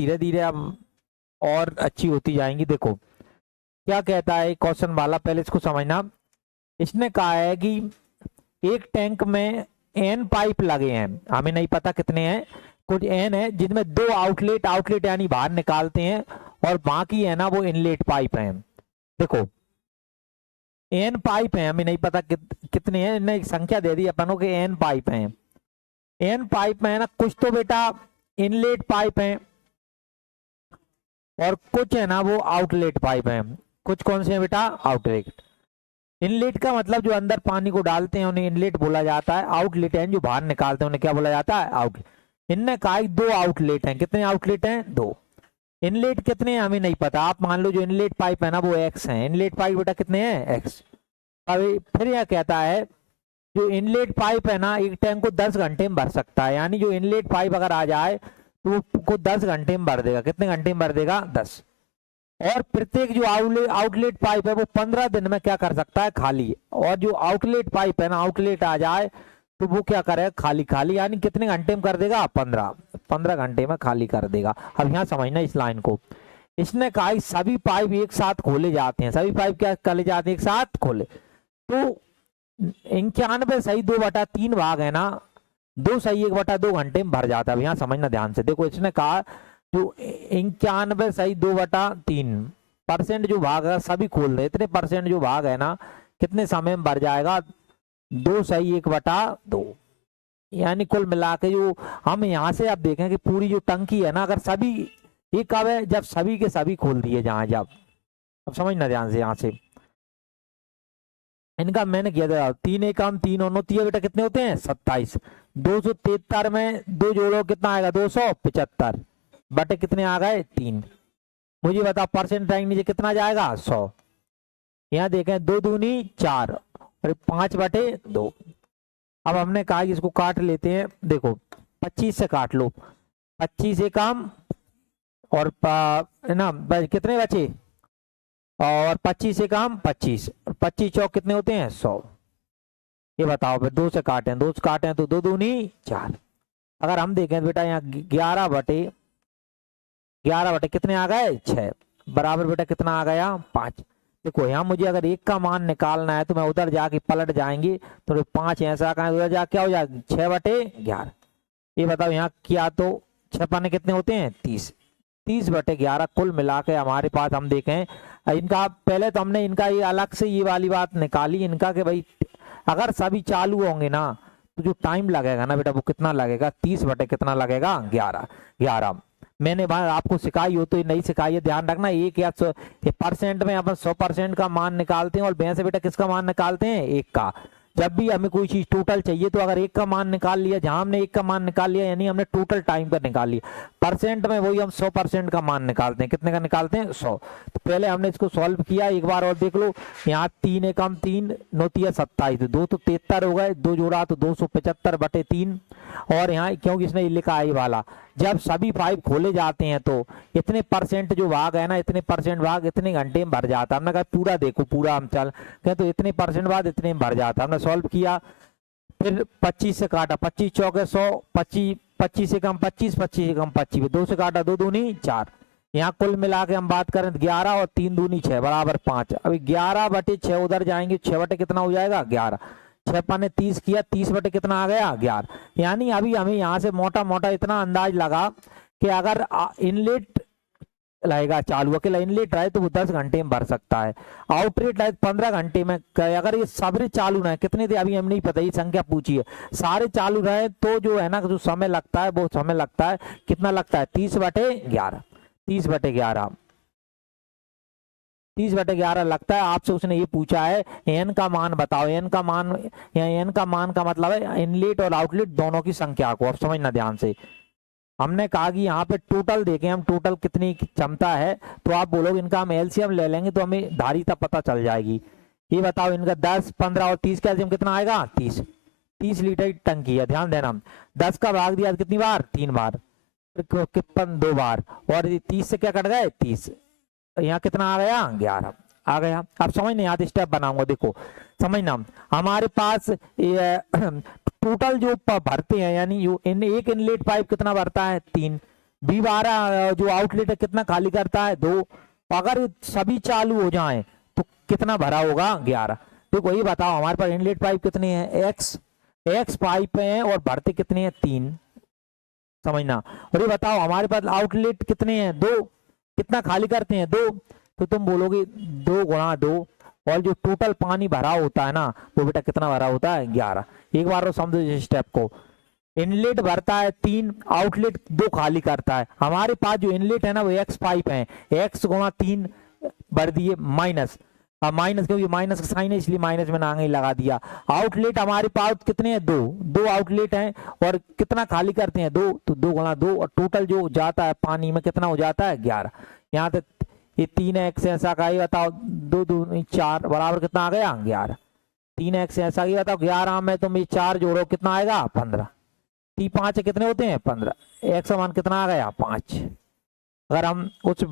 धीरे धीरे अब और अच्छी होती जाएंगी। देखो क्या कहता है क्वेश्चन वाला, पहले इसको समझना। इसने कहा है कि एक टैंक में एन पाइप लगे हैं, हमें नहीं पता कितने हैं, कुछ एन है, जिनमें दो आउटलेट, आउटलेट यानी बाहर निकालते हैं, और बाकी है ना वो इनलेट पाइप हैं। देखो एन पाइप है, हमें नहीं पता कितने हैं, इन्हें एक संख्या दे दी अपन को एन पाइप हैं। एन पाइप में है ना कुछ तो बेटा इनलेट पाइप हैं और कुछ है ना वो आउटलेट पाइप हैं। कुछ कौन से हैं बेटा? आउटलेट। इनलेट का मतलब जो अंदर पानी को डालते हैं उन्हें इनलेट बोला जाता है, आउटलेट है जो बाहर निकालते हैं उन्हें क्या बोला जाता है? आउटलेट। इनने कहा दो आउटलेट हैं, कितने आउटलेट हैं? दो। इनलेट कितने हैं हमें नहीं पता, आप मान लो जो इनलेट पाइप है ना वो एक्स है, इनलेट पाइप बेटा कितने हैं? एक्स। अभी फिर यह कहता है जो इनलेट पाइप है ना एक टैंक को 10 घंटे में भर सकता है, यानी जो इनलेट पाइप अगर आ जाए तो वो 10 घंटे में भर देगा। कितने घंटे में भर देगा? 10। और प्रत्येक जो आउटलेट पाइप है वो 15 दिन में क्या कर सकता है? खाली। और जो आउटलेट पाइप है ना आउटलेट आ जाए तो वो क्या करेगा? खाली। खाली यानी कितने घंटे में कर देगा? 15 घंटे में खाली कर देगा। अब यहाँ समझना इस लाइन को। इसने कहा सभी पाइप एक साथ खोले जाते हैं, सभी पाइप क्या खोले जाते हैं? एक साथ खोले। तो 91/2/3 भाग है ना, 2/1/2 घंटे में भर जाता है। अब यहाँ समझना ध्यान से। देखो इसने कहा जो 91/2/3% जो भाग है सभी खोल दे, इतने परसेंट जो भाग है ना कितने समय में भर जाएगा? 2/1/2। यानी कुल मिला के जो हम यहाँ से आप देखें कि पूरी जो टंकी है ना, अगर सभी, ये कब है? जब सभी के सभी खोल दिए जहां जब। अब समझना ध्यान से यहाँ से। इनका मैंने किया था 3 एकम 3 और 9 बेटा कितने होते हैं? 27। 273 में दो जोड़ो कितना आएगा? 275 बटे कितने आ गए? 3। मुझे बताओ परसेंट टाइम नीचे कितना जाएगा? 100। यहाँ देखें 2 दूनी 4 और 5/2। अब हमने कहा कि इसको काट लेते हैं। देखो 25 से काट लो, 25 एकम और ना कितने बचे? और 25 एकम 25, 25 चौक कितने होते हैं? 100। ये बताओ भाई, 2 से काटें, 2 से काटें तो 2 दूनी 4। अगर हम देखें बेटा यहाँ 11 बटे कितने आ गए? 6 बराबर बेटा कितना आ गया? 5। देखो यहाँ मुझे अगर एक का मान निकालना है तो मैं उधर जाके पलट जाएंगे तो 5 ऐसा कहा उधर जा क्या हो जाएगा? 6/11। ये बताओ यहाँ किया तो 6 पाने कितने होते हैं? 30। 30/11 कुल मिला के हमारे पास हम देखें इनका, पहले तो हमने इनका ये अलग से ये वाली बात निकाली इनका कि भाई अगर सभी चालू होंगे ना तो जो टाइम लगेगा ना बेटा वो कितना लगेगा? 30 कितना लगेगा? 11। मैंने बात आपको सिखाई हो तो ये नहीं सिखाई है, ध्यान रखना। एक या परसेंट में अपन 100% का मान निकालते हैं और वैसे बेटा किसका मान निकालते हैं? 1 का। जब भी हमें कोई चीज टोटल चाहिए तो अगर 1 का मान निकाल लिया, जहां हमने 1 का मान निकाल लिया यानी हमने टोटल टाइम का निकाल लिया। परसेंट में वही हम 100% का मान निकालते हैं। कितने का निकालते हैं? 100। तो पहले हमने इसको सॉल्व किया, एक बार और देख लो। यहाँ 3 एकम 3 9 27, 2 तो 73 हो गए, 2 जोड़ा तो 275/3। और यहाँ क्योंकि इसने लिखा है ये वाला, जब सभी पाइप खोले जाते हैं तो इतने परसेंट जो भाग है ना, इतने परसेंट भाग इतने घंटे में भर जाता है। हमने कहा पूरा देखो, पूरा हम चल कहें तो इतने परसेंट बाद इतने में भर जाता है। हमने सॉल्व किया, फिर 25 से काटा, 25 चौके 100, 25 से कम 25, 25 से कम 25, 2 से काटा 2 दूनी 4। यहाँ कुल मिला के हम बात करें 11 और 3 दूनी 6 बराबर 5। अभी 11/6 उधर जाएंगे, 6 कितना हो जाएगा? 11। 6 पाने 30 किया, 30 कितना आ गया? 11। यानी अभी हमें यहाँ से मोटा मोटा इतना अंदाज लगा कि अगर इनलेट रहेगा चालू, अकेला इनलेट रहे तो वो 10 घंटे में भर सकता है, आउटलेट रहे 15 घंटे में। अगर ये सारे चालू रहे, कितने थे अभी हम नहीं पता, ये संख्या पूछी है, सारे चालू रहे तो जो है ना जो समय लगता है वो समय लगता है कितना लगता है? 30/11। 30/11 30/11 लगता है। आपसे उसने ये पूछा है एन का मान बताओ। एन का मान, एन का मान का मतलब है इनलेट और आउटलेट दोनों की संख्या को। अब समझना ध्यान से। हमने कहा कि यहाँ पे टोटल देखें हम, टोटल कितनी क्षमता है, तो आप बोलोगे इनका हम एलसीएम ले लेंगे तो हमें धारिता पता चल जाएगी। ये बताओ इनका 10, 15 और 30 का एलसीएम कितना आएगा? 30। 30 लीटर की टंकी है, ध्यान देना। 10 का भाग दिया कितनी बार? 3 बार। 2 बार। और 30 से क्या कट गए? 30। यहाँ कितना आ गया? 11 आ गया। अब समझने याद स्टेप बनाऊंगा, देखो समझना। हमारे पास टोटल जो भरते हैं यानी एक इनलेट पाइप कितना भरता है? 3। B12 जो आउटलेट है कितना खाली करता है 2। अगर सभी चालू हो जाएं तो कितना भरा होगा 11। देखो ये बताओ हमारे पास इनलेट पाइप कितने हैं एक्स पाइप है और भरते कितने हैं 3, समझना। और ये बताओ हमारे पास आउटलेट कितने हैं 2, कितना खाली करते हैं 2, तो तुम बोलोगे 2 गुणा 2 और जो टोटल पानी भरा होता है ना वो बेटा कितना भरा होता है 11। एक बार समझो इस स्टेप को, इनलेट भरता है 3, आउटलेट 2 खाली करता है। हमारे पास जो इनलेट है ना वो एक्स पाइप है, एक्स गुणा 3 भर दिए माइनस, अब माइनस क्योंकि माइनस का साइन है इसलिए माइनस में आगे लगा दिया। आउटलेट हमारे पास कितने हैं 2 आउटलेट हैं और कितना खाली करते हैं 2, तो 2 गुणा 2 और टोटल जो जाता है पानी में कितना हो जाता है 11। यहाँ तक ये 3 एक्स ऐसा का, ये बताओ 2 2 4 बराबर कितना आ गया 11। 3 एक्स ऐसा, ये बताओ 11 में तुम ये 4 जोड़ो कितना आएगा 15। 5 कितने होते हैं 15, एक्स का मान कितना आ गया 5। अगर हम उस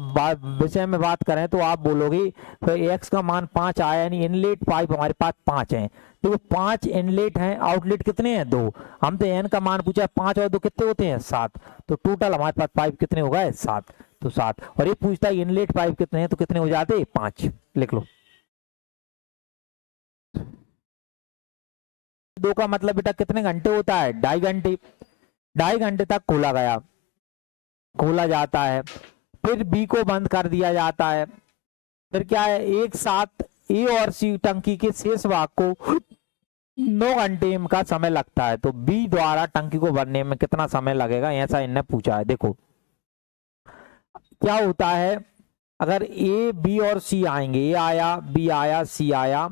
विषय में बात करें तो आप बोलोगे तो एक्स का मान 5 आया, यानी इनलेट पाइप हमारे पास 5 हैं। तो 5 इनलेट हैं, आउटलेट कितने हैं 2। हम तो एन का मान पूछा है 5 और 2 कितने होते हैं 7, तो टोटल हमारे पास पाइप कितने हो गए 7, तो 7। और ये पूछता है इनलेट पाइप कितने हैं, तो कितने हो जाते 5, लिख लो। 2 का मतलब बेटा कितने घंटे होता है 2.5 घंटे, 2.5 घंटे तक खोला जाता है। फिर बी को बंद कर दिया जाता है। फिर क्या है, एक साथ ए और सी टंकी के शेष भाग को 9 घंटे का समय लगता है। तो बी द्वारा टंकी को भरने में कितना समय लगेगा, ऐसा इन्हें पूछा है। देखो क्या होता है, अगर ए बी और सी आएंगे, ए आया बी आया सी आया,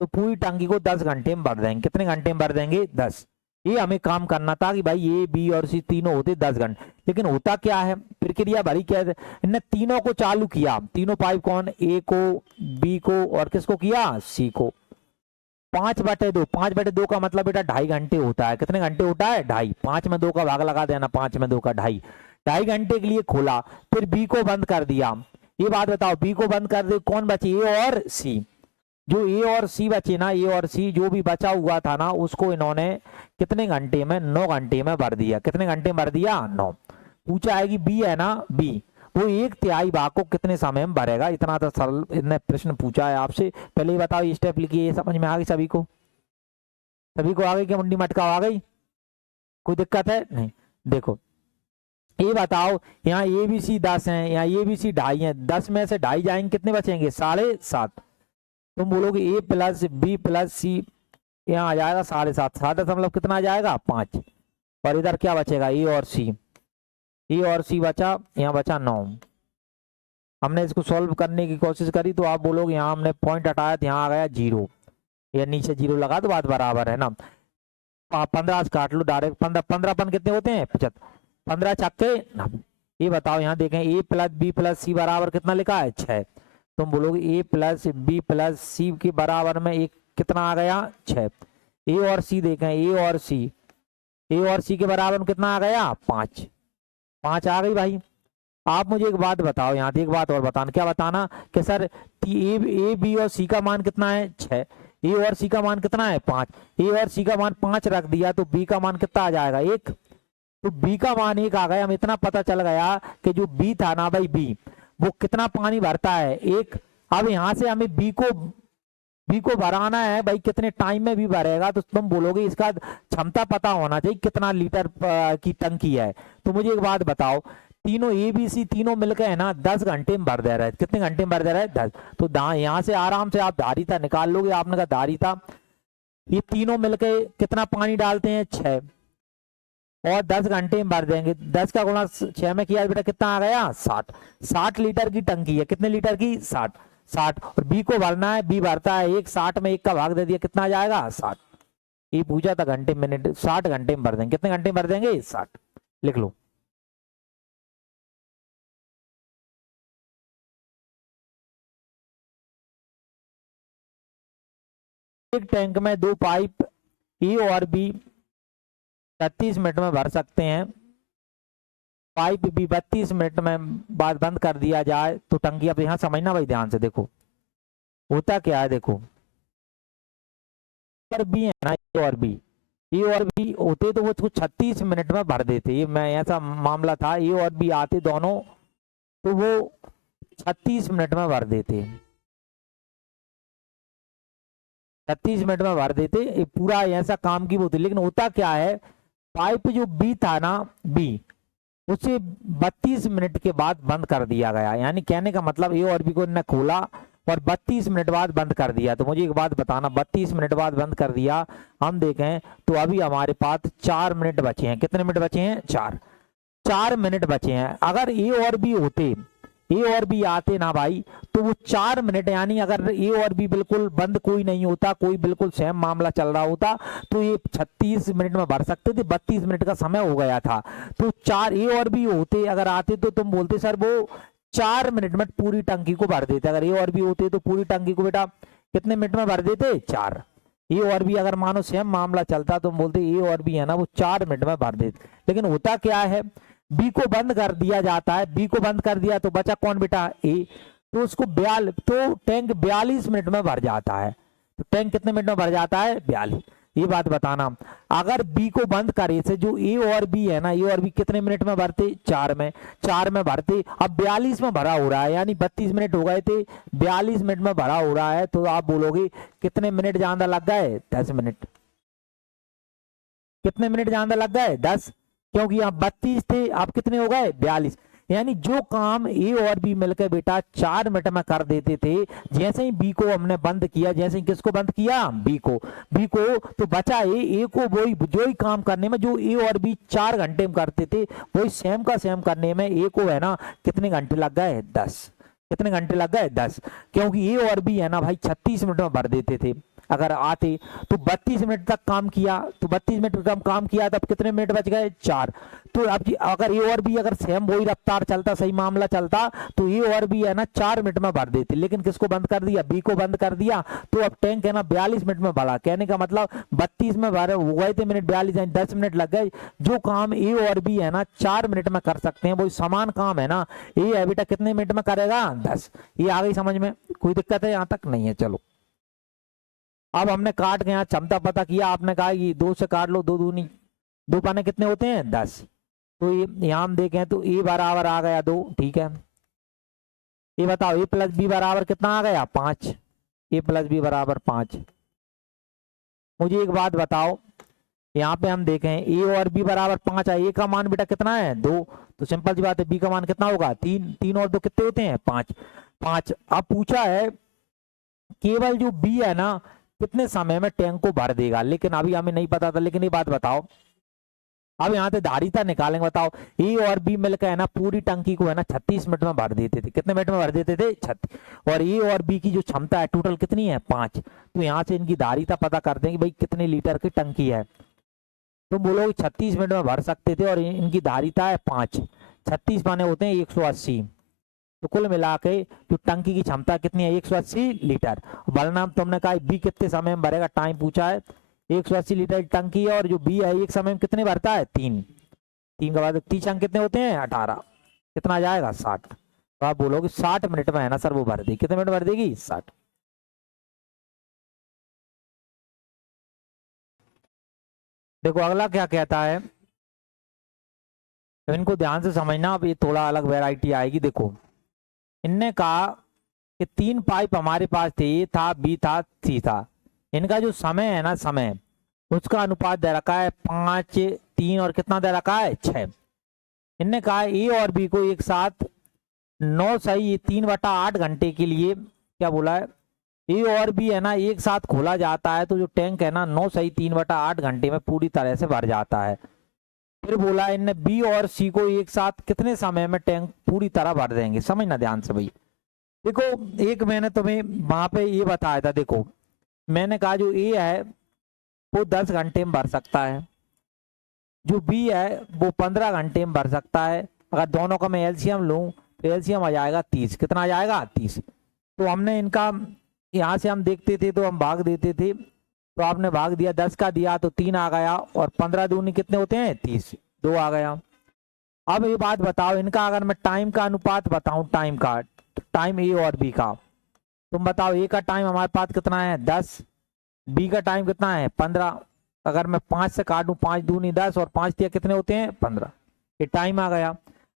तो पूरी टंकी को 10 घंटे में भर देंगे। कितने घंटे में भर देंगे 10। ये हमें काम करना था कि भाई ए बी और सी तीनों होते 10 घंटे, लेकिन होता क्या है, प्रक्रिया भरी क्या है, इन्हें तीनों को चालू किया, तीनों पाइप कौन, ए को बी को और किसको किया सी को। 5/2, 5/2 का मतलब बेटा 2.5 घंटे होता है। कितने घंटे होता है 2.5, 5 में 2 का भाग लगा देना, 5 में 2 का 2.5, 2.5 घंटे के लिए खोला। फिर बी को बंद कर दिया। ये बात बताओ बी को बंद कर दे कौन बचे, ए और सी। जो ए और सी बचे ना, ए और सी जो भी बचा हुआ था ना उसको इन्होंने कितने घंटे में 9 घंटे में भर दिया। कितने घंटे में भर दिया 9। पूछा है कि बी है ना बी, वो 1/3 भाग को कितने समय में भरेगा। इतना तो सरल इन्हें प्रश्न पूछा है आपसे। पहले ही बताओ ये स्टेप लिखिए, समझ में आ गई सभी को, सभी को आ गई क्या, मुंडी मटका आ गई, कोई दिक्कत है नहीं। देखो ये बताओ, यहाँ ए बी सी 10 है, यहाँ ए बी सी 2.5 है, 10 में से 2.5 जाएंगे कितने बचेंगे 7.5। तुम बोलोगे ए प्लस बी प्लस सी, यहाँ आ जाएगा 7.5, 7 कितना आ जाएगा 5। और इधर क्या बचेगा ए और सी, ए और सी बचा, यहाँ बचा 9। हमने इसको सॉल्व करने की कोशिश करी तो आप बोलोगे यहाँ हमने पॉइंट हटाया तो यहाँ आ गया 0, या नीचे 0 लगा तो बात बराबर है ना। 15 से काट लो डायरेक्ट, 15 कितने होते हैं 75, 15 छक्के 90। ये बताओ यहाँ देखें ए प्लस बी प्लस सी बराबर कितना लिखा है 6। तुम बोलोगे ए प्लस बी प्लस सी के बराबर में एक कितना आ गया 6। ए और सी देखें, ए और सी के बराबर में कितना आ गया 5, 5 आ गई भाई। आप मुझे एक बात बताओ, यहाँ एक बात और बताना, क्या बताना कि सर ए बी और सी का मान कितना है 6, ए और सी का मान कितना है 5, ए और सी का मान 5 रख दिया तो बी का मान कितना आ जाएगा 1। तो बी का मान 1 आ गया। हम इतना पता चल गया कि जो बी था ना भाई, बी वो कितना पानी भरता है 1। अब यहां से हमें बी को भराना है भाई, कितने टाइम में भी भरेगा। तो तुम बोलोगे इसका क्षमता पता होना चाहिए कितना लीटर की टंकी है। तो मुझे एक बात बताओ, तीनों ए बी सी तीनों मिलकर है ना 10 घंटे में भर दे रहे हैं। कितने घंटे में भर दे रहे हैं 10। तो यहाँ से आराम से आप धारिता निकाल लोगे। आपने कहा धारिता, ये तीनों मिलकर कितना पानी डालते हैं 6 और 10 घंटे में भर देंगे। 10 का गुणा 6 में किया बेटा कितना आ गया 60। 60 लीटर की टंकी है, कितने लीटर की 60। और बी को भरना है, बी भरता है 1, 60 में 1 का भाग दे दिया कितना आ जाएगा 60। ये पूछा था घंटे मिनट, 60 घंटे में भर देंगे। कितने घंटे में भर देंगे 60, लिख लो। एक टैंक में 2 पाइप ए और बी 36 मिनट में भर सकते हैं। पाइप भी 32 मिनट में बाद बंद कर दिया जाए तो टंकी, अब यहाँ समझना भाई ध्यान से, देखो होता क्या है। देखो पर बी है ना, ए और बी, ए और बी होते तो वो उसको 36 मिनट में भर देते, ये मैं ऐसा मामला था, ए और बी आते दोनों तो वो 36 मिनट में भर देते, 36 मिनट में भर देते, ये पूरा ऐसा काम की वो थी। लेकिन होता क्या है, पाइप जो बी था ना, बी उसे 32 मिनट के बाद बंद कर दिया गया, यानी कहने का मतलब ए और बी को इन्होंने खोला और 32 मिनट बाद बंद कर दिया। तो मुझे एक बात बताना, 32 मिनट बाद बंद कर दिया, हम देखें तो अभी हमारे पास 4 मिनट बचे हैं। कितने मिनट बचे हैं? 4 मिनट बचे हैं। अगर ए और बी होते, ए और बी आते ना भाई, तो वो 4 मिनट, यानी अगर ए और बी बिल्कुल बंद कोई नहीं होता, कोई बिल्कुल सेम मामला चल रहा होता, तो ये 36 मिनट में भर सकते थे, 32 मिनट का समय हो गया था। तो 4 ए और बी होते अगर आते तो तुम बोलते सर वो 4 मिनट में पूरी टंकी को भर देते। अगर ए और बी होते तो पूरी टंकी को बेटा कितने मिनट में भर देते? 4। ए और बी अगर मानो सेम मामला चलता तो बोलते ए और बी है ना वो 4 मिनट में भर देते। लेकिन होता क्या है, बी को बंद कर दिया जाता है, बी को बंद कर दिया तो बचा कौन बेटा? ए। तो उसको तो टैंक 42 मिनट में भर जाता है। तो टैंक कितने मिनट में भर जाता है? 42। ये बात बताना, अगर बी को बंद करे से जो ए और बी है ना, ए और बी कितने मिनट में भरते? 4 में भरते। अब 42 में भरा हो रहा है, यानी 32 मिनट हो गए थे, 42 मिनट में भरा हो रहा है, तो आप बोलोगे कितने मिनट ज्यादा लग गए? 10 मिनट। कितने मिनट ज्यादा लग गए? 10, क्योंकि यहाँ 32 थे, आप कितने हो गए? 42। यानी जो काम ए और बी मिलकर बेटा 4 मिनट में कर देते थे, जैसे ही बी को हमने बंद किया, जैसे ही किसको बंद किया? बी को, तो बचा ए को वही जो ही काम करने में जो ए और बी 4 घंटे में करते थे, वही सेम का सेम करने में ए को है ना कितने घंटे लग गए? 10। कितने घंटे लग गए? 10, क्योंकि ए और बी है ना भाई 36 मिनट में भर देते थे अगर आते, तो 32 मिनट तक काम किया, तो 32 मिनट तक काम किया, तब कितने मिनट बच गए? 4। तो अब अगर ए और बी अगर सेम वही रफ्तार चलता, सही मामला चलता, तो ए और बी है ना 4 मिनट में भर देते। लेकिन किसको बंद कर दिया? बी को बंद कर दिया, तो अब टैंक है ना 42 मिनट में भरा। कहने का मतलब 32 में भरे हो गए थे मिनट, 42 यानी 10 मिनट लग गए। जो काम ए और बी है ना 4 मिनट में कर सकते हैं, वो समान काम है ना ए है बेटा कितने मिनट में करेगा? 10। ये आ गई समझ में? कोई दिक्कत है यहाँ तक? नहीं है। चलो अब हमने काट के यहाँ क्षमता पता किया, आपने कहा कि 2 से काट लो, 2 दूनी 2 पाने कितने होते हैं? 10। तो ये यहाँ हम देखें तो ए बराबर आ गया 2, ठीक है। ये बताओ ए प्लस बी बराबर कितना आ गया? 5। ए प्लस बी बराबर 5। मुझे एक बात बताओ, यहाँ पे हम देखें ए और बी बराबर 5 है, ए का मान बेटा कितना है? 2। तो सिंपल सी बात है, बी का मान कितना होगा? 3। 3 और 2 कितने होते हैं? 5। अब पूछा है केवल जो बी है ना कितने समय में टैंक को भर देगा, लेकिन अभी हमें नहीं पता था। लेकिन ये बात बताओ, अब यहाँ से धारिता निकालेंगे। बताओ ए और बी मिलकर है ना पूरी टंकी को है ना 36 मिनट में भर देते थे। कितने मिनट में भर देते थे? 36। और ए और बी की जो क्षमता है टोटल कितनी है? 5। तो यहाँ से इनकी धारिता पता कर देंगे भाई कितने लीटर की टंकी है। तो बोलोगे 36 मिनट में भर सकते थे और इनकी धारिता है 5। 36 माने होते हैं 180। तो कुल मिला के जो टंकी की क्षमता कितनी है? 180 लीटर। भरना तुमने कहा बी कितने समय में भरेगा, टाइम पूछा है। 180 लीटर टंकी है और जो बी है एक समय में कितने भरता है? 3। 3 के बाद 30 अंक कितने होते हैं? 18। कितना आ जाएगा? 60। तो आप बोलोगे 60 मिनट में है ना सर वो भर देगी। कितने मिनट भर देगी? 60। देखो अगला क्या कहता है, तो इनको ध्यान से समझना। अब ये थोड़ा अलग वैरायटी आएगी। देखो इनने कहा कि 3 पाइप हमारे पास थे, ए था, बी था, सी था। इनका जो समय है ना, समय उसका अनुपात दे रखा है 5, 3 और कितना दे रखा है? 6। इनने कहा ए और बी को एक साथ 9 सही 3/8 घंटे के लिए, क्या बोला है, ए और बी है ना एक साथ खोला जाता है, तो जो टैंक है ना 9 सही 3/8 घंटे में पूरी तरह से भर जाता है। फिर बोला इनने बी और सी को एक साथ कितने समय में टैंक पूरी तरह भर देंगे। समझना ध्यान से भाई। देखो एक मैंने तुम्हें वहां पे ये बताया था। देखो मैंने कहा जो ए है वो 10 घंटे में भर सकता है, जो बी है वो 15 घंटे में भर सकता है। अगर दोनों का मैं एलसीएम लूं तो एलसीएम आ जाएगा 30। कितना आ जाएगा? 30। तो हमने इनका यहाँ से हम देखते थे तो हम भाग देते थे, तो आपने भाग दिया, 10 का दिया तो 3 आ गया, और 15 दूनी कितने होते हैं? 30, 2 आ गया। अब ये बात बताओ, इनका अगर मैं टाइम का अनुपात बताऊं, टाइम का, टाइम ए और बी का, तुम बताओ ए का टाइम हमारे पास कितना है? 10। बी का टाइम कितना है? 15। अगर मैं 5 से काटूं, 5 दूनी 10 और 5 तिया कितने होते हैं 15, ये टाइम आ गया।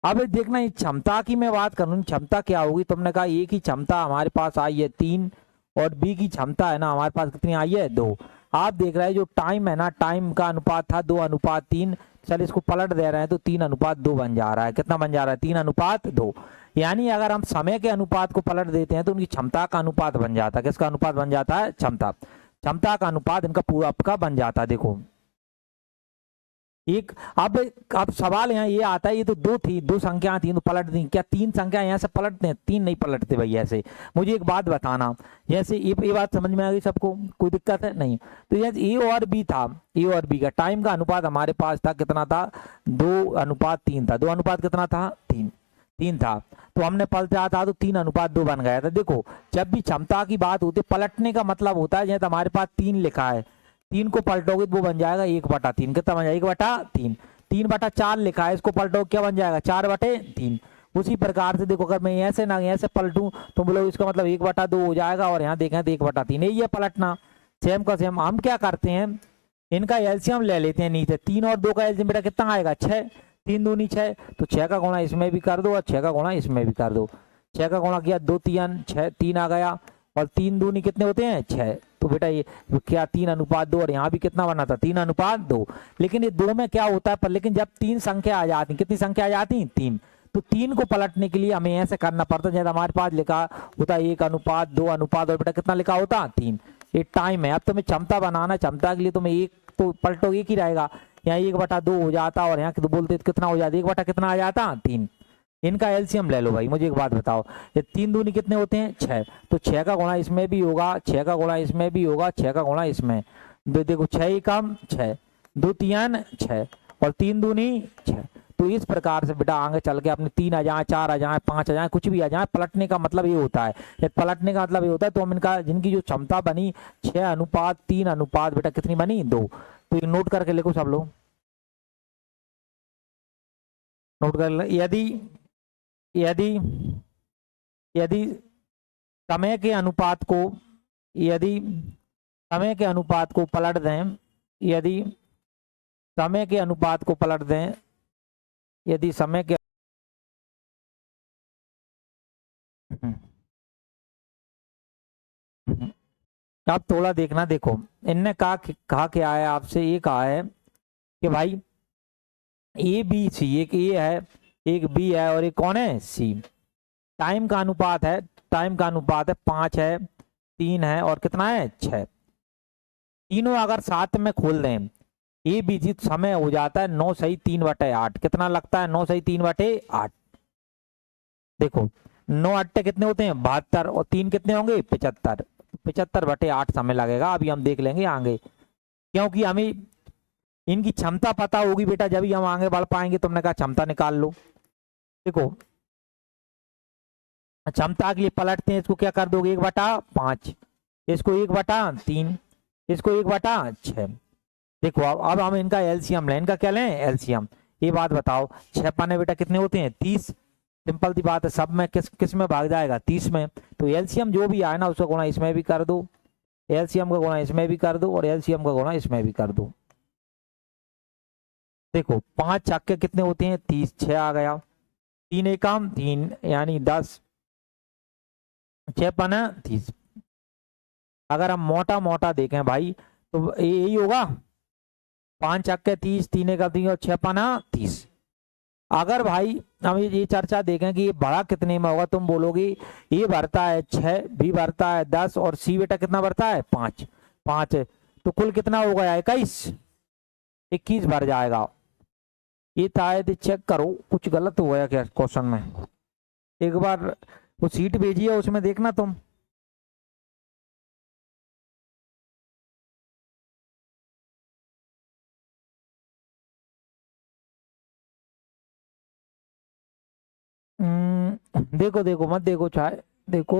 अब देखना ये क्षमता की मैं बात करूं, क्षमता क्या होगी, तुमने कहा ए की क्षमता हमारे पास आई है 3 और बी की क्षमता है ना हमारे पास कितनी आई है 2। आप देख रहे हैं जो टाइम है ना, टाइम का अनुपात था 2:3, चल इसको पलट दे रहे हैं तो 3:2 बन जा रहा है। कितना बन जा रहा है 3:2। यानी अगर हम समय के अनुपात को पलट देते हैं तो उनकी क्षमता का अनुपात बन जाता है। किसका अनुपात बन जाता है, क्षमता का अनुपात इनका पूरा का बन जाता है। देखो एक अब सवाल यहाँ ये आता है, ये तो दो संख्या थी तो पलट दी, क्या 3 संख्या यहाँ से पलटते हैं, 3 नहीं पलटते भाई ऐसे। मुझे एक बात बताना, जैसे ये बात समझ में आ गई सबको, कोई दिक्कत है नहीं। तो जैसे ए और बी था, ए और बी का टाइम का अनुपात हमारे पास था कितना था 2:3 था। 2 कितना था 3 था। तो हमने पलटा था तो 3:2 बन गया था। देखो जब भी क्षमता की बात होती है पलटने का मतलब होता है, जैसे हमारे पास 3 लिखा है, 3 को पलटोगे तो वो बन जाएगा 1/3। कितना बन जाएगा 1/3। 3/4 लिखा है, इसको पलटोगे क्या बन जाएगा 4/3। उसी प्रकार से देखो अगर मैं ऐसे ना ऐसे पलटूं तो बोलो इसका मतलब 1/2 हो जाएगा, और यहाँ देखें तो 1/3। यही है पलटना, सेम का सेम। हम क्या करते हैं, इनका एलसीएम ले लेते हैं नीचे। 3 और 2 का एलसीएम बेटा कितना आएगा 6, 3 दूनी 6, तो 6 का गुणा इसमें भी कर दो और 6 का गुणा इसमें भी कर दो। 6 का गुणा किया 2 3 6, 3 आ गया, और 3 दूनी कितने होते हैं 6। तो बेटा ये क्या 3:2, और यहाँ भी कितना बना था 3:2। लेकिन ये 2 में क्या होता है पर, लेकिन जब 3 संख्या आ जाती, कितनी संख्या आ जाती 3, तो 3 को पलटने के लिए हमें ऐसे करना पड़ता है। जैसे हमारे पास लिखा होता 1:2 और बेटा कितना लिखा होता 3। ये टाइम है। अब तुम्हें क्षमता बनाना, क्षमता के लिए तुम्हें एक तो पलटो एक ही रहेगा, यहाँ 1/2 हो जाता, और यहाँ तो बोलते कितना हो जाता 1 कितना आ जाता 3। इनका एलसीएम ले लो भाई। मुझे एक बात बताओ, ये 3 दूनी कितने होते हैं 6, तो 6 का गुणा इसमें भी होगा, 6 का गुणा इसमें भी होगा, 6 का गुणा इसमें। देखो 6 ही कम 6, 2 3 6 और 3 दूनी 6। तो इस प्रकार से बेटा आगे चल के अपने 3 आ जाए, 4 आ जाए, 5 आ जाए, कुछ भी आ जाए, पलटने का मतलब ये होता है। पलटने का मतलब ये होता है तो हम इनका जिनकी जो क्षमता बनी 6:3 बेटा कितनी बनी 2। तो ये नोट करके लिखो सब लोग, नोट कर ले। यदि यदि यदि समय के अनुपात को, यदि समय के अनुपात को पलट दें, यदि समय के अनुपात को पलट दें, यदि समय के आप थोड़ा देखना। देखो इनने कहा क्या है आपसे, ये कहा है कि भाई ए बी सी, एक ए है एक बी है और एक कौन है सी। टाइम का अनुपात है, टाइम का अनुपात है 5 है 3 है और कितना है 6। तीनों अगर साथ में खोल दें ए बी सी, समय हो जाता है 9 सही 3/8। कितना लगता है 9 सही 3/8। देखो 9 अट्टे कितने होते हैं 72 और 3 कितने होंगे 75, 75/8 समय लगेगा। अभी हम देख लेंगे आगे, क्योंकि हमें इनकी क्षमता पता होगी बेटा, जब ही हम आगे बढ़ पाएंगे। तुमने कहा क्षमता निकाल लो। देखो क्षमता के लिए पलटते हैं, इसको क्या कर दोगे 1/5, इसको 1/3, इसको 1/6। देखो अब हम इनका एलसीएम लें। इनका क्या लें एलसीएम। ये बात बताओ 6 पाने बेटा कितने होते हैं 30। सिंपल सी बात है, सब में किस में भाग जाएगा 30 में। तो एलसीएम जो भी आए ना उसका गुणा इसमें भी कर दो, एलसीएम का गुणा इसमें भी कर दो और एलसीएम का गुणा इसमें भी कर दो। देखो 5 छक्के कितने होते हैं 30, 6 आ गया, 3 एकम 3 यानी 10, 6 पाना 30। अगर हम मोटा मोटा देखें भाई तो यही होगा 5 छक्के 30, 3 एकम 3 और 6 पाना 30। अगर भाई हम ये चर्चा देखें कि ये बड़ा कितने में होगा, तुम बोलोगे ये भरता है 6, बी भरता है 10 और सी बेटा कितना भरता है 5, 5 तो कुल कितना हो गया 21 भर जाएगा। ये शायद चेक करो कुछ गलत हो गया क्या क्वेश्चन में, एक बार वो सीट भेजी है उसमें देखना तुम। देखो देखो मत देखो चाहे, देखो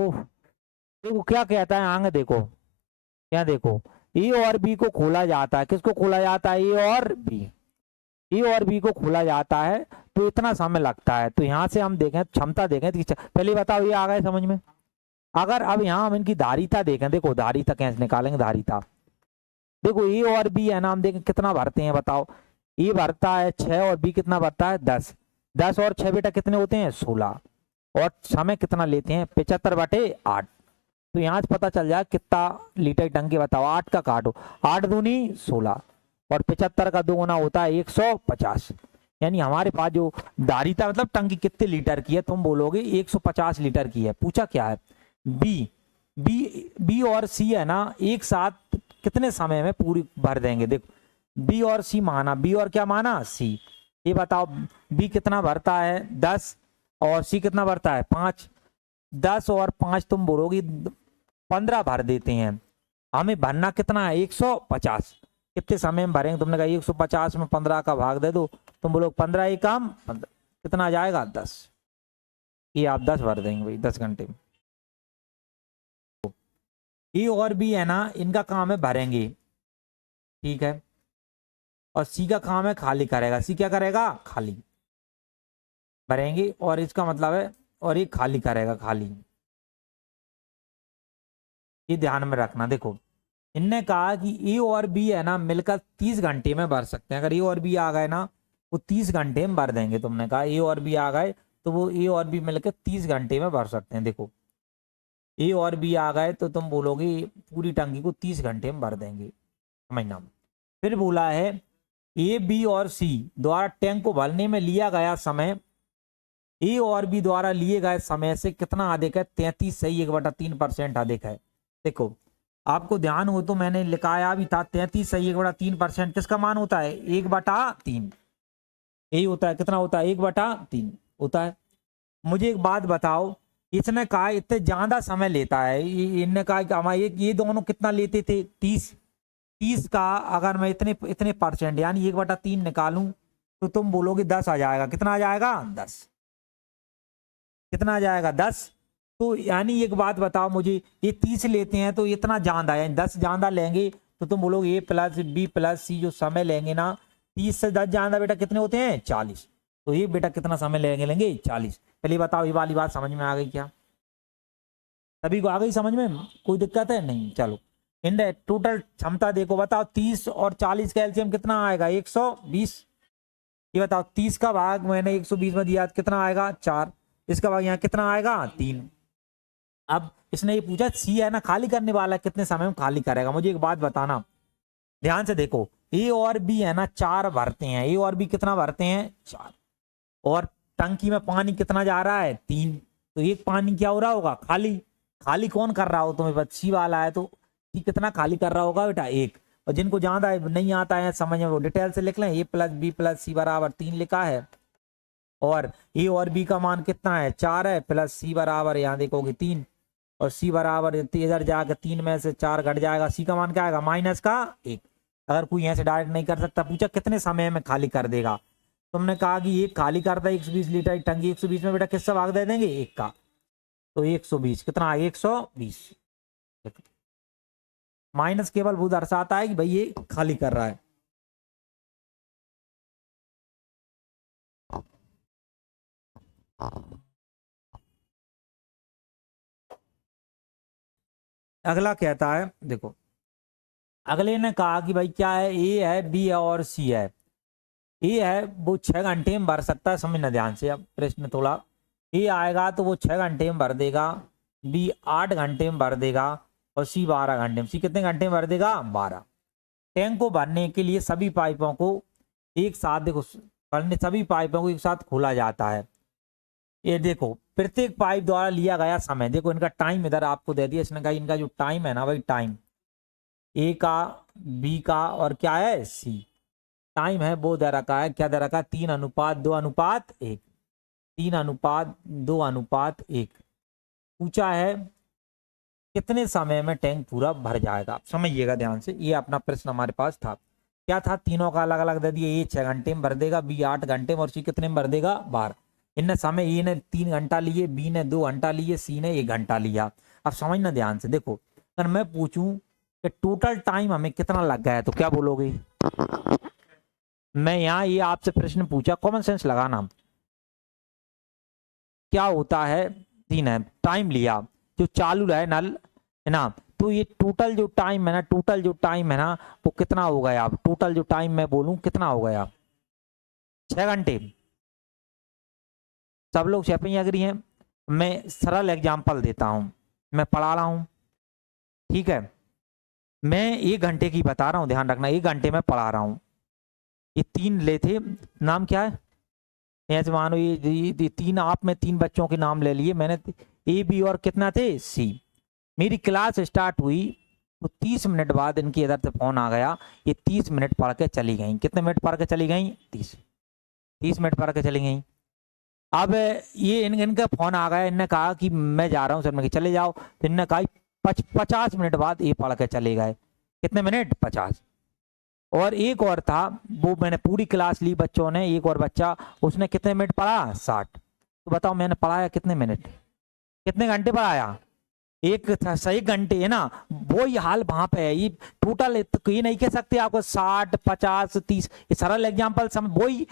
देखो क्या कहता है आगे देखो, क्या देखो ए और बी को खोला जाता है। किसको खोला जाता है ए और बी, ए और बी को खोला जाता है तो इतना समय लगता है। तो यहाँ से हम देखें क्षमता देखें तो पहले बताओ ये आ गए समझ में। अगर अब यहाँ हम इनकी धारिता देखें, देखो धारिता कैसे निकालेंगे, धारिता देखो ए और बी है ना, हम देखें कितना भरते हैं बताओ। ए भरता है 6 और बी कितना भरता है 10। 10 और 6 बेटा कितने होते हैं 16। और समय कितना लेते हैं 75/8। तो यहाँ से पता चल जाए कितना लीटर टंकी बताओ। 8 का काटो, 8 दूनी 16 और 75 का 2 गुना होता है 150। यानी हमारे पास जो धारिता मतलब टंकी कितने लीटर की है, तुम बोलोगे 150 लीटर की है। पूछा क्या है बी। बी और सी है ना एक साथ कितने समय में पूरी भर देंगे। देखो बी और सी माना, बी और क्या माना सी। ये बताओ बी कितना भरता है 10 और सी कितना भरता है 5। 10 और 5 तुम बोलोगी 15 भर देते हैं। हमें भरना कितना है 150। कितने समय में भरेंगे, तुमने कहा 150 में 15 का भाग दे दो। तुम बोलो 15 ही काम 15 कितना आ जाएगा 10। ये आप 10 भर देंगे भाई 10 घंटे में। ए और बी है ना इनका काम है भरेंगे, ठीक है। और सी का काम है खाली करेगा। सी क्या करेगा खाली भरेंगे और इसका मतलब है और ये खाली करेगा खाली। ये ध्यान में रखना। देखो इनने कहा कि ए और बी है ना मिलकर 30 घंटे में भर सकते हैं। अगर ए और बी आ गए ना वो 30 घंटे में भर देंगे। तुमने कहा ए और बी आ गए तो वो ए और बी मिलकर 30 घंटे में भर सकते हैं। देखो ए और बी आ गए तो तुम बोलोगे पूरी टंकी को 30 घंटे में भर देंगे, समझना। फिर बोला है ए बी और सी द्वारा टैंक को भरने में लिया गया समय ए और बी द्वारा लिए गए समय से कितना अधिक है 33 सही 1/3% अधिक है। देखो आपको ध्यान हो तो मैंने लिखाया भी था 33 सही 1/3% किसका मान होता है 1/3। यही होता है, कितना होता है 1/3 होता है। मुझे एक बात बताओ, इसने कहा इतने ज्यादा समय लेता है, इनने कहा कि हमारे ये दोनों कितना लेते थे 30। 30 का अगर मैं इतने इतने परसेंट यानी 1/3 निकालूं तो तुम बोलोगे 10 आ जाएगा। कितना आ जाएगा 10। कितना आ जाएगा 10। तो यानी एक बात बताओ मुझे, ये 30 लेते हैं तो इतना ज्यादा है 10 ज्यादा लेंगे तो तुम बोलोगे ए प्लस बी प्लस सी जो समय लेंगे ना 30 से 10 ज्यादा बेटा कितने होते हैं 40। तो ये बेटा कितना समय लेंगे 40। पहले बताओ ये वाली बात समझ में आ गई क्या, सभी को आ गई समझ में, कोई दिक्कत है नहीं। चलो इंडेक्स टोटल क्षमता देखो बताओ 30 और 40 का एलसीएम कितना आएगा 120। ये बताओ 30 का भाग मैंने 120 में दिया कितना आएगा 4। इसका भाग यहाँ कितना आएगा 3। अब इसने ये पूछा सी है ना खाली करने वाला कितने समय में खाली करेगा। मुझे एक बात बताना ध्यान से देखो, ए और बी है ना 4 भरते हैं। ए और बी कितना भरते हैं 4 और टंकी में पानी कितना जा रहा है 3। तो एक पानी क्या हो रहा होगा खाली। खाली कौन कर रहा हो तुम्हें पता, सी वाला है तो सी कितना खाली कर रहा होगा बेटा 1। और जिनको ज्यादा नहीं आता है समझ में वो डिटेल से लिख लें। ए प्लस बी प्लस सी बराबर 3 लिखा है और ए और बी का मान कितना है 4 है प्लस सी बराबर यहाँ देखोगे 3 और सी बराबर इधर जाकर 3 में से 4 घट जाएगा। सी का मान क्या आएगा -1। अगर कोई यहाँ से डायरेक्ट नहीं कर सकता, पूछा कितने समय में खाली कर देगा। तुमने कहा कि ये खाली करता है 120 लीटर टंकी 120 में बेटा किससे भाग दे देंगे 1 का। तो 120 कितना आएगा 120। माइनस केवल वो दर्शाता है कि भाई ये खाली कर रहा है। अगला कहता है देखो, अगले ने कहा कि भाई क्या है ए है बी है और सी है। ए है वो 6 घंटे में भर सकता है, समझना ध्यान से। अब प्रश्न थोड़ा ए आएगा तो वो 6 घंटे में भर देगा, बी 8 घंटे में भर देगा और सी 12 घंटे में। सी कितने घंटे में भर देगा 12। टैंक को भरने के लिए सभी पाइपों को एक साथ देखो भरने सभी पाइपों को एक साथ खोला जाता है। ये देखो प्रत्येक पाइप द्वारा लिया गया समय, देखो इनका टाइम इधर आपको दे दिया। इसने कहा इनका जो टाइम है ना भाई टाइम ए का बी का और क्या है सी टाइम है वो दे रखा है। क्या दे रखा है 3:2:1। 3:2:1 पूछा है कितने समय में टैंक पूरा भर जाएगा। समझिएगा ध्यान से, ये अपना प्रश्न हमारे पास था। क्या था तीनों का अलग अलग दे दिया। ए 6 घंटे में भर देगा, बी 8 घंटे में और सी कितने में भर देगा 12। इनने समय ए ने 3 घंटा लिए, बी ने 2 घंटा लिए, सी ने 1 घंटा लिया। अब समझना ध्यान से देखो, अगर मैं पूछूं कि टोटल टाइम हमें कितना लग गया है तो क्या बोलोगे। मैं यहाँ ये आपसे प्रश्न पूछा, कॉमन सेंस लगाना। क्या होता है 3 है टाइम लिया जो चालू है नल है ना तो ये टोटल जो टाइम है ना, टोटल जो टाइम है ना वो कितना हो गया? अब टोटल जो टाइम मैं बोलूं कितना हो गया? 6 घंटे। सब लोग शेफिंग एग्री हैं? मैं सरल एग्जांपल देता हूं, मैं पढ़ा रहा हूं, ठीक है, मैं 1 घंटे की बता रहा हूं, ध्यान रखना 1 घंटे में पढ़ा रहा हूं। ये 3 ले थे, नाम क्या है? ऐसे मानो ये 3, आप में 3 बच्चों के नाम ले लिए मैंने, ए बी और कितना थे? सी। मेरी क्लास स्टार्ट हुई तो 30 मिनट बाद इनकी इधर से फोन आ गया, ये 30 मिनट पढ़ के चली गई। कितने मिनट पढ़ के चली गई? 30 मिनट पढ़ के चली गई। अब ये इनका फोन आ गया, इनने कहा कि मैं जा रहा हूँ सर, मैं चले जाओ, तो इनने कहा 50 मिनट बाद ये पढ़ के चले गए। कितने मिनट? 50। और एक और था, वो मैंने पूरी क्लास ली बच्चों ने, एक और बच्चा उसने कितने मिनट पढ़ा? 60। तो बताओ मैंने पढ़ाया कितने मिनट, कितने घंटे पढ़ाया? एक था सही घंटे, है ना? वो ही हाल वहां पे है। ये टोटल ये नहीं कह सकते आपको 60 50 30, ये सरल एग्जांपल वही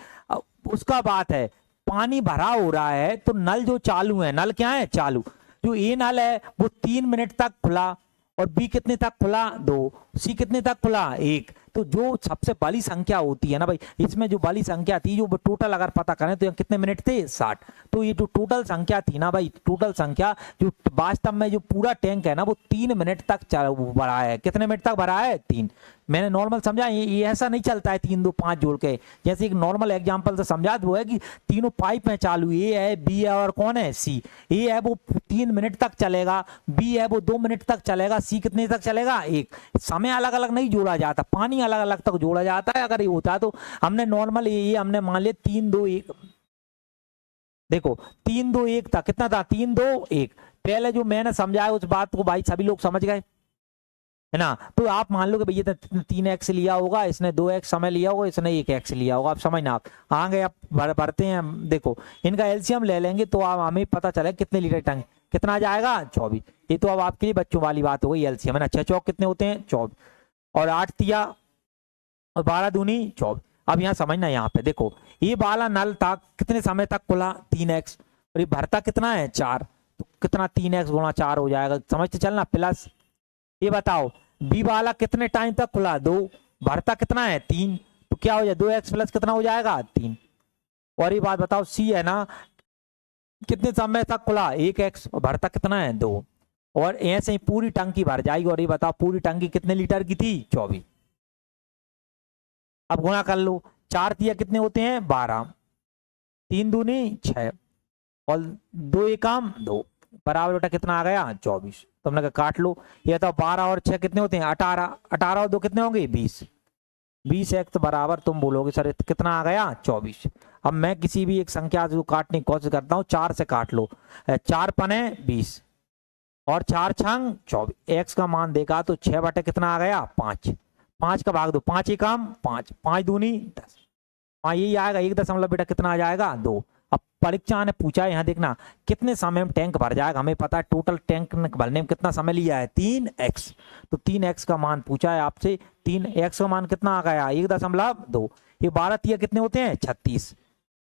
उसका बात है। पानी भरा हो रहा है तो नल जो चालू है, नल क्या है? चालू। जो ये नल है वो 3 मिनट तक खुला, और बी कितने तक खुला? 2। सी कितने तक खुला? 1। तो जो सबसे बड़ी संख्या होती है ना भाई, इसमें जो बड़ी संख्या थी, जो टोटल अगर पता करें तो कितने मिनट थे? 60। तो ये जो टोटल संख्या थी ना भाई, टोटल संख्या जो वास्तव में जो पूरा टैंक है ना वो 3 मिनट तक भरा है। कितने मिनट तक भरा है? 3। मैंने नॉर्मल समझा, ये ऐसा नहीं चलता है 3 2 5 जोड़ के, जैसे एक नॉर्मल एग्जांपल से समझा वो है कि तीनों पाइप में चालू, ए है, बी है और कौन है? सी। ए है वो 3 मिनट तक चलेगा, बी है वो 2 मिनट तक चलेगा, सी कितने तक चलेगा? 1। समय अलग अलग नहीं जोड़ा जाता, पानी अलग अलग तक जोड़ा जाता है। अगर ये होता तो हमने नॉर्मल ये हमने मान लिया 3 2 1, देखो 3 2 1 था, कितना था? 3 2 1। पहले जो मैंने समझाया उस बात को भाई सभी लोग समझ गए, है ना? तो आप मान लो कि भैया 3x लिया होगा, इसने 2x समय लिया होगा, इसने 1x लिया होगा। आप समझना, आगे आप भरते हैं, देखो इनका एलसीएम ले लेंगे तो आप हमें पता चले कितने लीटर टैंक कितना आ जाएगा? 24। ये तो अब आपके लिए बच्चों वाली बात हो गई, एलसीएम है ना। 6 चौक कितने होते हैं? 24। और 8 तिया और 12 दूनी 24। अब यहाँ समझना, यहाँ पे देखो ये वाला नल था कितने समय तक खुला? 3x। और ये भरता कितना है? 4। तो कितना? 3x गुणा 4 हो जाएगा, समझते चलना। प्लस ये बताओ बी वाला कितने टाइम तक खुला? 2। भरता कितना है? 3। तो क्या हो जाए? 2x प्लस कितना हो जाएगा? 3। और ये बात बताओ सी है ना, कितने समय तक खुला? 1x। और भरता कितना है? 2। और ऐसे ही पूरी टंकी भर जाएगी। और ये बताओ पूरी टंकी कितने लीटर की थी? 24। अब गुणा कर लो, 4 तिया कितने होते हैं? 12। 3 दूनी 6 और 2 एकम 2, बराबर बेटा कितना आ गया? 24। तुमने कहा काट लो। ये तो 12 और 6 कितने होते हैं? 18। 18 और 2 कितने होंगे? 20। 20x बराबर तुम बोलोगे सर कितना आ गया? 24। अब मैं किसी भी एक संख्या को काटने की कोशिश करता हूँ, 4 से काट लो। 4 पने 20 और 4 छंग 24। x का मान देखा तो 6 बटे कितना आ गया? 5। 5 का भाग दो, 5 एकम 5, 5 दूनी 10। हाँ यही आएगा, 1 बेटा कितना आ जाएगा? 2। अब परीक्षा ने पूछा, यहाँ देखना कितने समय में टैंक भर जाएगा। हमें पता है टोटल टैंक भरने में कितना समय लिया है? 3x। तो 3x का मान पूछा है आपसे, 3x का मान कितना आ गया? 1.2। ये 12 तिया कितने होते हैं? 36।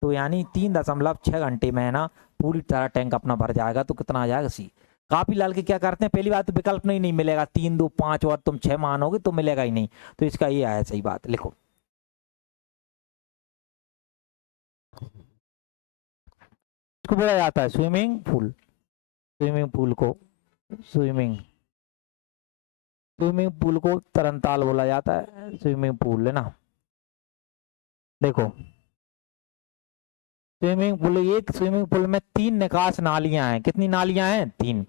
तो यानी 3.6 घंटे में है ना पूरी तरह टैंक अपना भर जाएगा। तो कितना आ जाएगा? सी। काफी लाल के क्या करते हैं, पहली बात तो विकल्प नहीं मिलेगा, 3 2 5 और तुम 6 मानोगे तो मिलेगा ही नहीं। तो इसका ये आया सही बात, लिखो। इसको बोला जाता है स्विमिंग पूल। स्विमिंग पूल को स्विमिंग स्विमिंग पूल को तरनताल बोला जाता है, स्विमिंग पूल, है ना। देखो स्विमिंग पूल, एक स्विमिंग पूल में 3 निकास नालियां हैं। कितनी नालियां हैं? 3।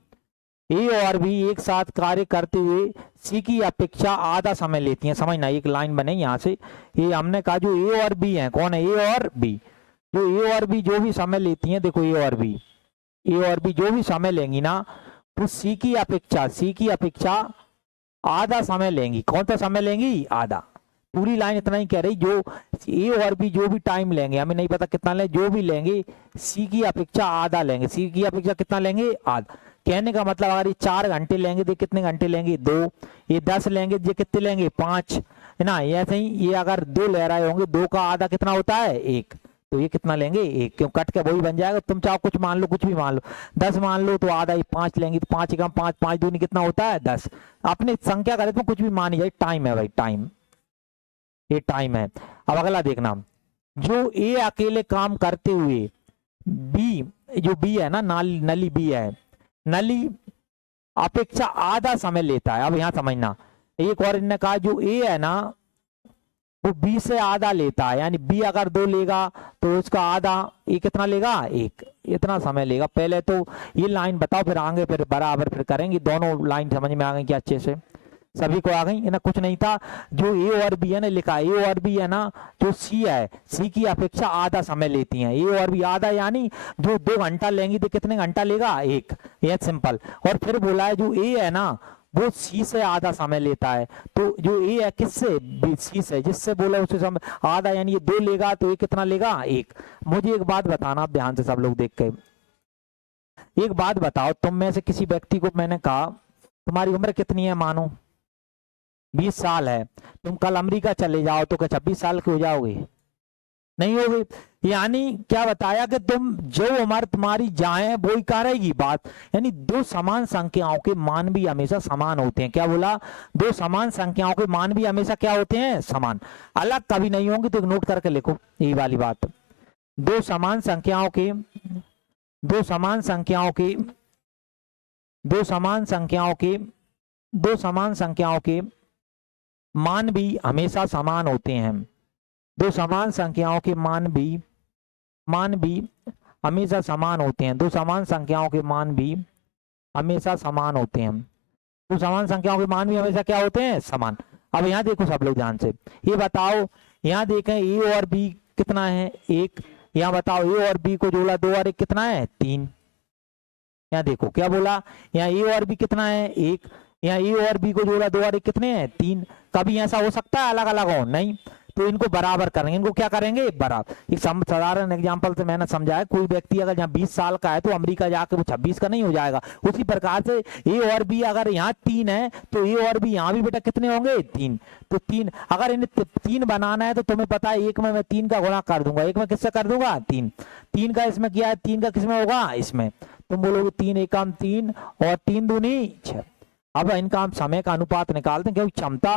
ए और बी एक साथ कार्य करते हुए सी की अपेक्षा आधा समय लेती हैं। समझना, एक लाइन बने यहाँ से, ये हमने कहा जो ए और बी है, कौन है? ए और बी। जो ए और बी जो भी समय लेती हैं, देखो ए और बी जो भी समय लेंगी ना वो सी की अपेक्षा आधा समय लेंगी। कौन सा समय लेंगी? आधा। पूरी लाइन इतना ही कह रही, जो ए और बी जो भी टाइम लेंगे, हमें नहीं पता कितना लेंगे, जो भी लेंगे सी की अपेक्षा आधा लेंगे। सी की अपेक्षा कितना लेंगे? आधा। कहने का मतलब अगर ये 4 घंटे लेंगे तो कितने घंटे लेंगे? 2। ये 10 लेंगे तो कितने लेंगे? 5, है ना। ऐसे ही ये अगर 2 ले रहे होंगे, 2 का आधा कितना होता है? 1। तो ये कितना लेंगे 1, क्यों कट के वही बन जाएगा। तुम चाहो कुछ मान लो, कुछ भी मान लो, 10 मान लो तो आधा ही 5 लेंगे, तो 5 एकम 5, 5 दूनी कितना होता है 10। अपनी संख्या करे तो कुछ भी मान जाए, टाइम है भाई, टाइम, ये टाइम है। अब अगला देखना, जो ए अकेले काम करते हुए बी, जो बी है ना, नली बी है, नली अपेक्षा आधा समय लेता है। अब यहाँ समझना, एक और इन्होंने कहा जो ए है ना वो बी से आधा लेता है, यानी बी अगर 2 लेगा तो उसका आधा ये कितना लेगा 1, इतना समय लेगा। पहले तो ये लाइन बताओ, फिर आगे फिर बराबर फिर करेंगे। दोनों लाइन समझ में आ गई क्या अच्छे से, सभी को आ गई है ना। कुछ नहीं था, जो ए और बी है ना लिखा, ए और बी है ना, जो सी है, सी की अपेक्षा आधा समय लेती हैं। ए और बी आधा, यानी जो 2 घंटा लेंगी तो कितने घंटा लेगा 1, ये सिंपल। और फिर बोला है जो ए है ना वो सी से आधा समय लेता है, तो जो ए है किससे, बी, सी से, जिससे बोला उससे समय आधा, यानी ये 2 लेगा तो ये कितना लेगा 1। मुझे एक बात बताना आप ध्यान से सब लोग देख के, एक बात बताओ, तुम में से किसी व्यक्ति को मैंने कहा तुम्हारी उम्र कितनी है, मानो 20 साल है, तुम कल अमेरिका चले जाओ तो क्या 26 साल के हो जाओगे, नहीं होगी। यानी क्या बताया कि तुम जो उम्र तुम्हारी जाए वो ही करेगी बात, यानी 2 समान संख्याओं के मान भी हमेशा समान होते हैं। क्या बोला, 2 समान संख्याओं के मान भी हमेशा क्या होते हैं, समान, अलग कभी नहीं होंगे। तो नोट करके लिखो ये वाली बात, 2 समान संख्याओं के, 2 समान संख्याओं के, 2 समान संख्याओं के, 2 समान संख्याओं के मान भी हमेशा समान होते हैं। 2 समान संख्याओं के मान भी हमेशा समान होते हैं। 2 समान संख्याओं के मान भी हमेशा समान होते हैं। 2 समान संख्याओं के मान भी हमेशा क्या होते हैं, समान। अब यहाँ देखो सब लोग ध्यान से, ये बताओ, यहाँ देखें ए और बी कितना है 1, यहाँ बताओ ए और बी को जोड़ा 2 और 1 कितना है 3। यहाँ देखो क्या बोला, यहाँ ए और बी कितना है 1, यहाँ ए और बी को जोड़ा 2 और 1 कितने हैं 3। कभी ऐसा हो सकता है अलग अलग हो, नहीं, तो इनको बराबर करेंगे। इनको क्या करेंगे, बराबर। एक साधारण एग्जांपल से मैंने समझाया, कोई व्यक्ति अगर यहाँ 20 साल का है तो अमेरिका जाके वो 26 का नहीं हो जाएगा। उसी प्रकार से ए और बी अगर यहाँ 3 है तो ए और बी यहाँ भी बेटा कितने होंगे 3। तो 3 अगर इन्हें 3 बनाना है तो तुम्हें पता है, एक में मैं 3 का गुणा कर दूंगा, एक में किससे कर दूंगा 3, 3 का इसमें किया है, 3 का किसमें होगा इसमें। तुम बोलोगे 3 एकम 3 और 3 दूनी 6। अब इनका हम समय का अनुपात निकालते हैं, क्योंकि क्षमता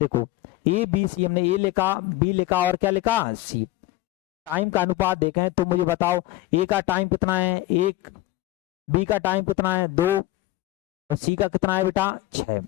देखो ए बी सी, हमने ए लिखा, बी लिखा और क्या लिखा सी। टाइम का अनुपात देखें तो मुझे बताओ ए का टाइम कितना है 1, बी का टाइम कितना है 2 और सी का कितना है बेटा 6।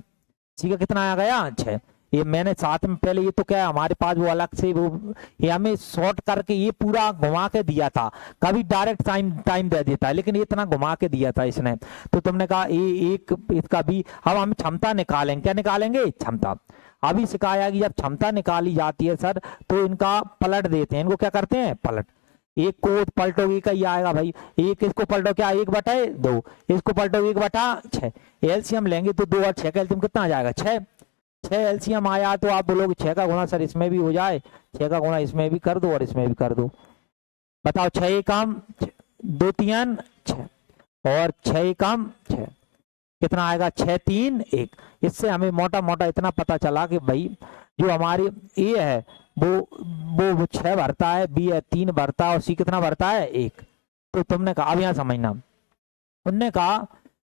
सी का कितना आ गया 6। ये मैंने साथ में पहले, ये तो क्या है हमारे पास वो अलग से वो ये हमें शॉर्ट करके ये पूरा घुमा के दिया था, कभी डायरेक्ट टाइम दे देता है, लेकिन ये इतना घुमा के दिया था इसने। तो तुमने कहा ए 1 इसका भी। अब हम क्षमता निकालेंगे, क्या निकालेंगे क्षमता। अभी सिखाया कि जब क्षमता निकाली जाती है सर तो इनका पलट देते हैं, इनको क्या करते हैं पलट। एक को पलटोगे का ही आएगा भाई, एक इसको पलटो क्या 1/2, इसको पलटो 1/6। एलसीएम लेंगे तो 2 और 6 का एलसीएम कितना आ जाएगा 6। 6 एलसीएम आया तो आप बोलोगे 6 का गुणा सर इसमें भी हो जाए, 6 का गुणा इसमें भी कर दो और इसमें भी कर दो। बताओ 6 एकम 2 3 6 और 6 एकम 6 कितना आएगा 6 3 1। इससे हमें मोटा मोटा इतना पता चला कि भाई जो हमारी ए है वो 6 भरता है, बी है 3 भरता है और सी कितना भरता है 1। तो तुमने कहा, अब यहाँ समझना, उनने कहा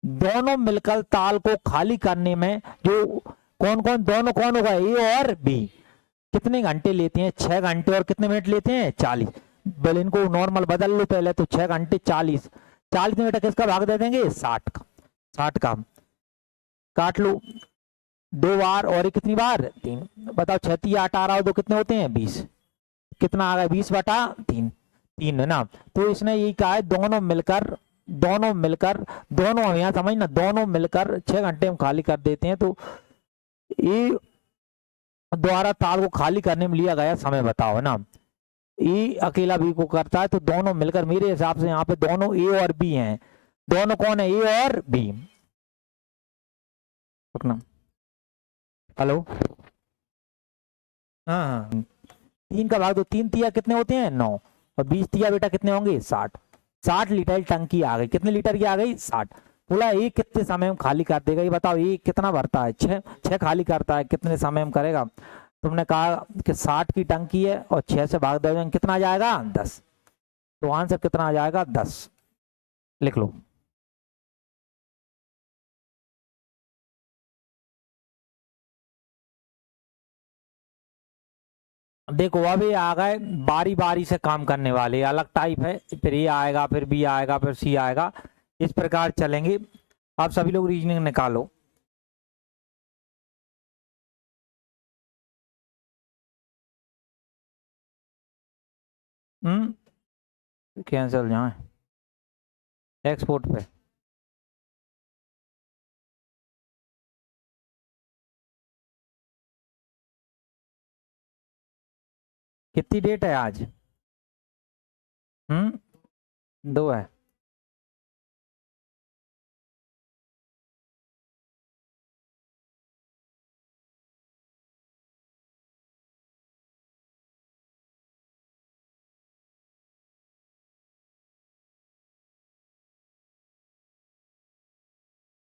दोनों मिलकर ताल को खाली करने में जो कौन कौन दोनों कौन होगा ए और बी कितने घंटे लेते हैं 6 घंटे और कितने मिनट लेते हैं 40। बोले इनको नॉर्मल बदल लो पहले, तो 6 घंटे 40 मिनट किसका भाग दे देंगे 60 का, 60 का काट लो 2 बार और ये कितनी बार 3। बताओ 6 3 8 18 और 2 कितने होते हैं 20, कितना आ गया 20/3 3 है ना। तो इसने यही कहा है दोनों मिलकर दोनों यहाँ समझना, दोनों मिलकर 6 घंटे हम खाली कर देते हैं। तो ये द्वारा ताल को खाली करने में लिया गया समय बताओ है ना। ए अकेला बी को करता है, तो दोनों मिलकर मेरे हिसाब से यहाँ पे दोनों ए और बी हैं। दोनों कौन है ए और बी। हेलो हाँ 3 का भाग दो, 3 तिया कितने होते हैं 9 और 20 तिया बेटा कितने होंगे 60। 60 लीटर टंकी आ गई, कितने लीटर की आ गई 60। बोला ये कितने समय में खाली कर देगा, ये बताओ ये कितना भरता है 6 खाली करता है, कितने समय में करेगा। तुमने कहा कि 60 की टंकी है और 6 से भाग दोगे कितना आ जाएगा 10। तो आंसर कितना आ जाएगा 10। लिख लो। देखो अभी आ गए बारी बारी से काम करने वाले, अलग टाइप है, फिर ए आएगा, फिर बी आएगा, फिर सी आएगा, इस प्रकार चलेंगे। आप सभी लोग रीजनिंग निकालो। कैंसिल जाए एक्सपोर्ट पे। कितनी डेट है आज? 2 है।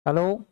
हेलो।